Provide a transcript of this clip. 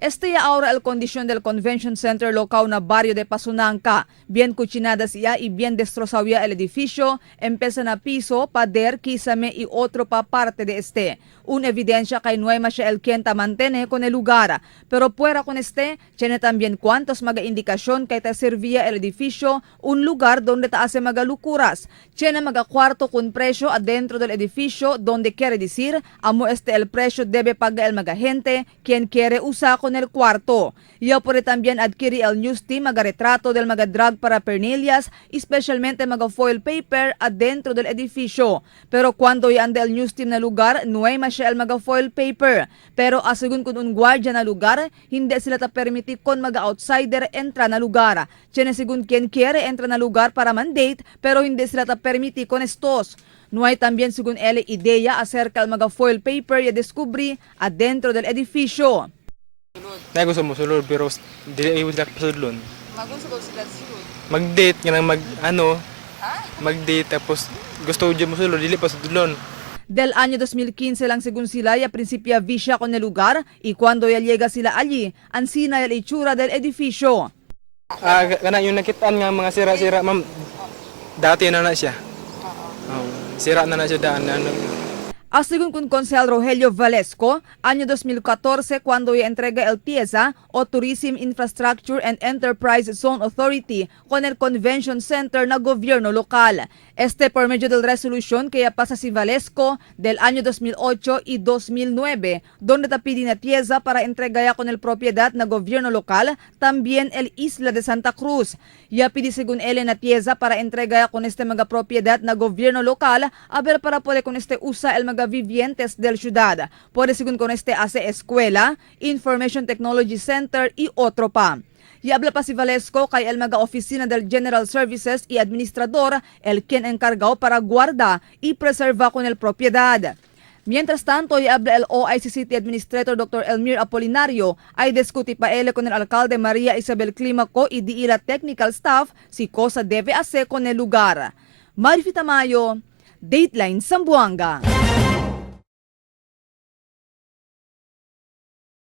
Este ya ahora el condición del Convention Center local na barrio de Pasunanca. Bien cuchinadas ya y bien destrozado ya el edificio. Empiezan a piso, pader, quísame y otro pa parte de este. Una evidencia que no hay más el quien mantene con el lugar. Pero fuera con este, tiene también cuantos maga indicación que te servía el edificio, un lugar donde te hace maga lucuras. Tiene maga cuarto con precio adentro del edificio, donde quiere decir, amo este el precio debe pagar el maga gente, quien quiere usar con el cuarto. Yo puede también adquirir el news team maga retrato del maga drug paraphernalias, especialmente maga foil paper adentro del edificio. Pero cuando ya anda el news team na lugar, no hay más el maga foil paper. Pero asegun kung un guardia na lugar, hindi sila ta permiti kon maga outsider entra na lugar. Tiene según quien quiere entra na lugar para mandate, pero hindi sila ta permiti con estos. No hay también según él idea acerca del maga foil paper y descubrí adentro del edificio. Na gusto mo sulod pero dili mo sila pasudlon. Magusto sila sulod. Mag-date nga mag-date tapos gusto mo sulod dili pasudlon. Del año 2015 lang según sila ya principia visya con el lugar y cuando ya llega sila allí, ansina el itsura del edificio. Kana yung nakitaan nga mga sira-sira ma'am. Dati na siya. Sira na siya daan. Según con Consel Rogelio Valesco, año 2014 cuando ya entrega el TIEZA o Tourism Infrastructure and Enterprise Zone Authority con el Convention Center na gobierno lokal. Este por medio del resolución que ya pasa si Valesco del año 2008 y 2009, donde te pide na TIEZA para entregar ya con el propiedad na gobierno local, también el Isla de Santa Cruz. Ya pide según él na TIEZA para entregar ya con este mga propiedad na gobierno local, a ver para poder con este usa el mga vivientes del ciudad. Puede según con este hace escuela, Information Technology Center y otro pa. Y habla pa si Valesco kay el mga oficina del General Services y administrador, el quien encargado para guarda y preserva con el propiedad. Mientras tanto, y habla el OIC City Administrator Dr. Elmir Apolinario, ay diskuti pa ele con el alcalde Maria Isabel Climaco y di ila technical staff si cosa debe hacer con el lugar. Marifita Mayo, Dateline Zamboanga.